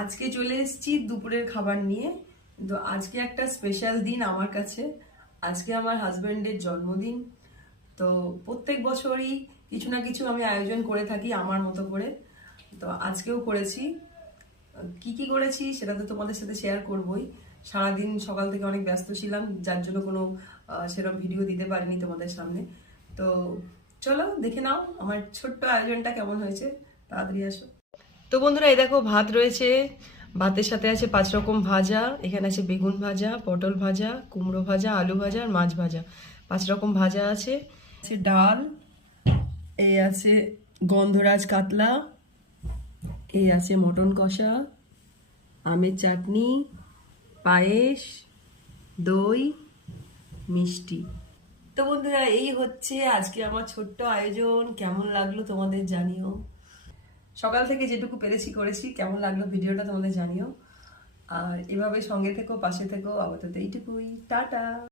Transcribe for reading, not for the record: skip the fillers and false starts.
আজকে চলে এসেছি দুপুরের খাবার নিয়ে। তো আজকে একটা স্পেশাল দিন আমার কাছে। আজকে আমার হাজবেন্ডের জন্মদিন। তো প্রত্যেক বছরই কিছু না কিছু আমি আয়োজন করে থাকি আমার মতো করে। তো আজকেও করেছি। কি কি করেছি সেটা তো তোমাদের সাথে শেয়ার করবই। সারাদিন সকাল থেকে অনেক ব্যস্ত ছিলাম, যার জন্য কোনো সেরকম ভিডিও দিতে পারিনি তোমাদের সামনে। তো চলো দেখে নাও আমার ছোট্ট আয়োজনটা কেমন হয়েছে। তাড়াতাড়ি আসো। তো বন্ধুরা, এই দেখো ভাত রয়েছে। ভাতের সাথে আছে 5 রকম ভাজা। এখানে আছে বেগুন ভাজা, পটল ভাজা, কুমড়ো ভাজা, আলু ভাজা আর মাছ ভাজা। 5 রকম ভাজা আছে। আছে ডাল, এই আছে গন্ধরাজ কাতলা, এই আছে মটন কষা, আমের চাটনি, পায়েস, দই, মিষ্টি। তো বন্ধুরা, এই হচ্ছে আজকে আমার ছোট্ট আয়োজন। কেমন লাগলো তোমাদের জানিও। সকাল থেকে যেটুকু পেরেছি করেছি। কেমন লাগলো ভিডিওটা তোমাদের জানিও। আর এভাবে সঙ্গে থেকো, পাশে থেকো। আপাতত এইটুকুই, টাটা।